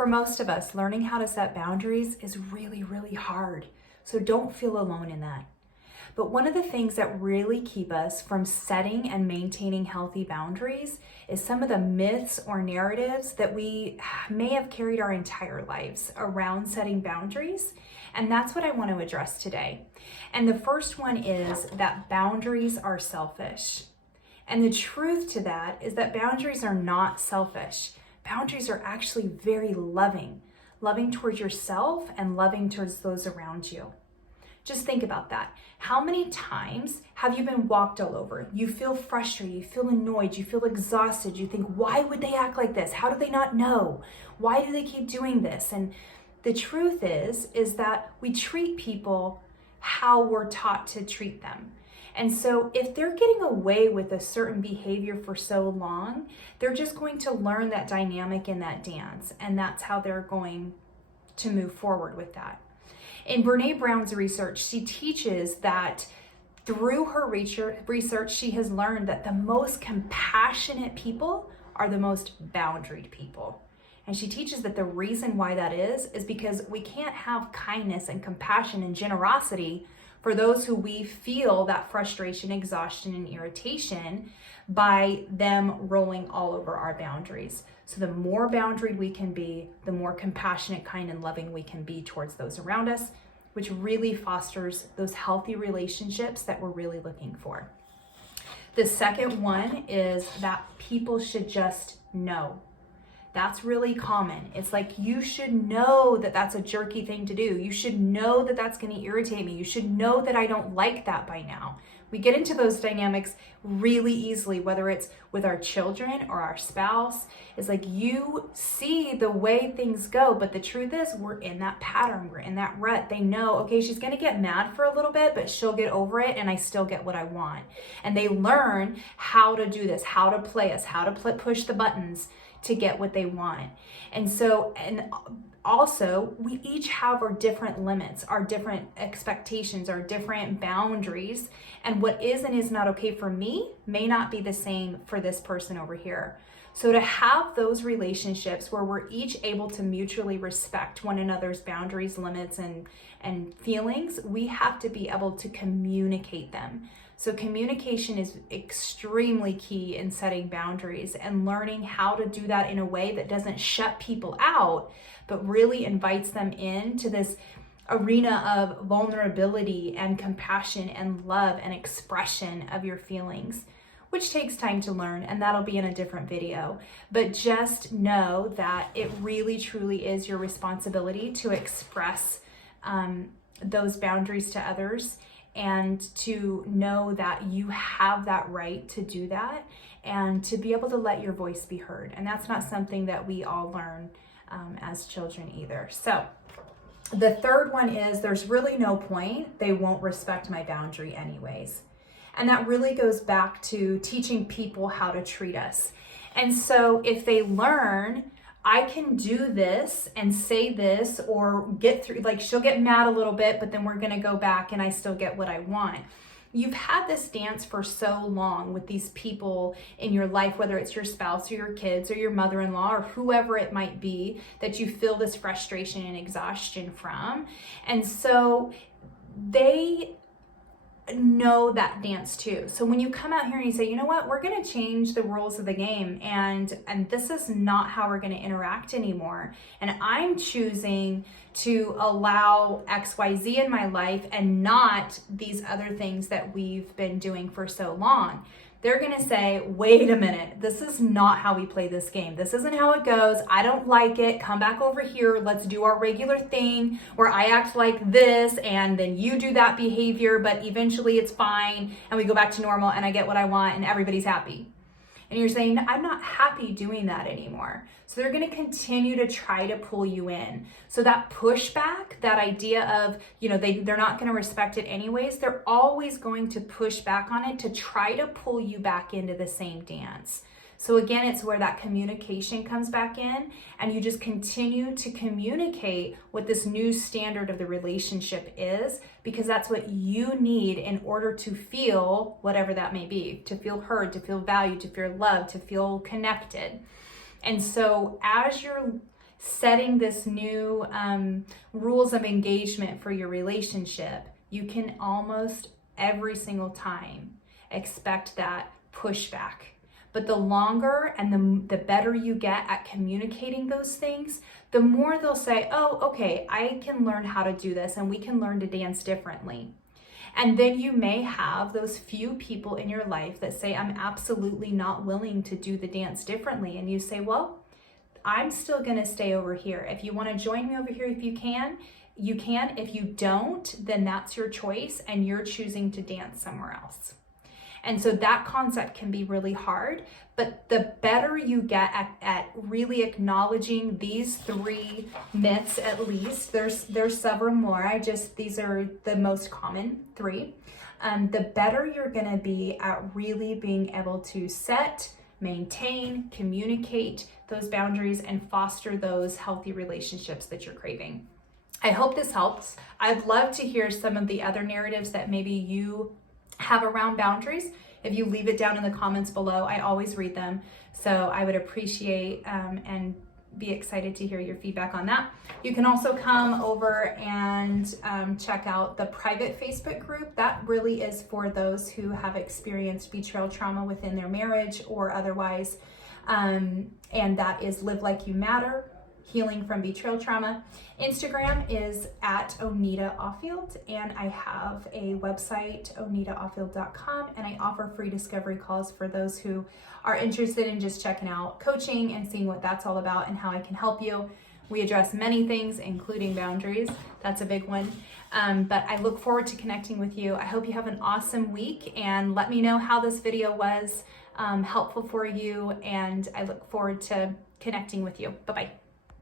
For most of us, learning how to set boundaries is really, really hard. So don't feel alone in that. But one of the things that really keep us from setting and maintaining healthy boundaries is some of the myths or narratives that we may have carried our entire lives around setting boundaries. And that's what I want to address today. And the first one is that boundaries are selfish. And the truth to that is that boundaries are not selfish. Boundaries are actually very loving towards yourself and loving towards those around you. Just think about that. How many times have you been walked all over? You feel frustrated, you feel annoyed, you feel exhausted. You think, why would they act like this? How do they not know? Why do they keep doing this? And the truth is that we treat people how we're taught to treat them. And so if they're getting away with a certain behavior for so long, they're just going to learn that dynamic in that dance. And that's how they're going to move forward with that. In Brene Brown's research, she teaches that through her research, she has learned that the most compassionate people are the most boundaried people. And she teaches that the reason why that is because we can't have kindness and compassion and generosity for those who we feel that frustration, exhaustion, and irritation by them rolling all over our boundaries. So the more boundaried we can be, the more compassionate, kind, and loving we can be towards those around us, which really fosters those healthy relationships that we're really looking for. The second one is that people should just know. That's really common. It's like, you should know that that's a jerky thing to do. You should know that that's going to irritate me. You should know that I don't like that by now. We get into those dynamics really easily, whether it's with our children or our spouse. It's like, you see the way things go, but the truth is we're in that pattern. We're in that rut. They know, okay, she's going to get mad for a little bit, but she'll get over it and I still get what I want. And they learn how to do this, how to play us, how to push the buttons to get what they want. And so, and also, we each have our different limits, our different expectations, our different boundaries, and what is and is not okay for me may not be the same for this person over here. So to have those relationships where we're each able to mutually respect one another's boundaries, limits, and feelings, we have to be able to communicate them. So communication is extremely key in setting boundaries and learning how to do that in a way that doesn't shut people out, but really invites them into this arena of vulnerability and compassion and love and expression of your feelings, which takes time to learn, and that'll be in a different video. But just know that it really truly is your responsibility to express those boundaries to others, and to know that you have that right to do that and to be able to let your voice be heard. And that's not something that we all learn as children either. So the third one is, there's really no point. They won't respect my boundary anyways. And that really goes back to teaching people how to treat us. And so if they learn, I can do this and say this or get through, like, she'll get mad a little bit, but then we're going to go back and I still get what I want. You've had this dance for so long with these people in your life, whether it's your spouse or your kids or your mother-in-law or whoever it might be, that you feel this frustration and exhaustion from. And so they know that dance too. So when you come out here and you say, you know what, we're going to change the rules of the game, and this is not how we're going to interact anymore, and I'm choosing to allow XYZ in my life and not these other things that we've been doing for so long. They're going to say, wait a minute, this is not how we play this game. This isn't how it goes. I don't like it. Come back over here. Let's do our regular thing where I act like this and then you do that behavior, but eventually it's fine and we go back to normal and I get what I want and everybody's happy. And you're saying, I'm not happy doing that anymore. So they're going to continue to try to pull you in. So that pushback, that idea of, they're not going to respect it anyways, they're always going to push back on it to try to pull you back into the same dance. So again, it's where that communication comes back in, and you just continue to communicate what this new standard of the relationship is, because that's what you need in order to feel whatever that may be, to feel heard, to feel valued, to feel loved, to feel connected. And so as you're setting this new rules of engagement for your relationship, you can almost every single time expect that pushback. But the longer and the better you get at communicating those things, the more they'll say, oh, okay, I can learn how to do this and we can learn to dance differently. And then you may have those few people in your life that say, I'm absolutely not willing to do the dance differently. And you say, well, I'm still gonna stay over here. If you wanna join me over here, if you can, you can. If you don't, then that's your choice and you're choosing to dance somewhere else. And so that concept can be really hard, but the better you get at really acknowledging these 3 myths, at least, there's several more, these are the most common 3, the better you're gonna be at really being able to set, maintain, communicate those boundaries and foster those healthy relationships that you're craving. I hope this helps. I'd love to hear some of the other narratives that maybe you have around boundaries. If you leave it down in the comments below, I always read them. So I would appreciate and be excited to hear your feedback on that. You can also come over and check out the private Facebook group. That really is for those who have experienced betrayal trauma within their marriage or otherwise. And that is Live Like You Matter, Healing from Betrayal Trauma. Instagram is at Onita Offield, and I have a website, onitaoffield.com, and I offer free discovery calls for those who are interested in just checking out coaching and seeing what that's all about and how I can help you. We address many things, including boundaries. That's a big one. But I look forward to connecting with you. I hope you have an awesome week, and let me know how this video was helpful for you, and I look forward to connecting with you. Bye-bye.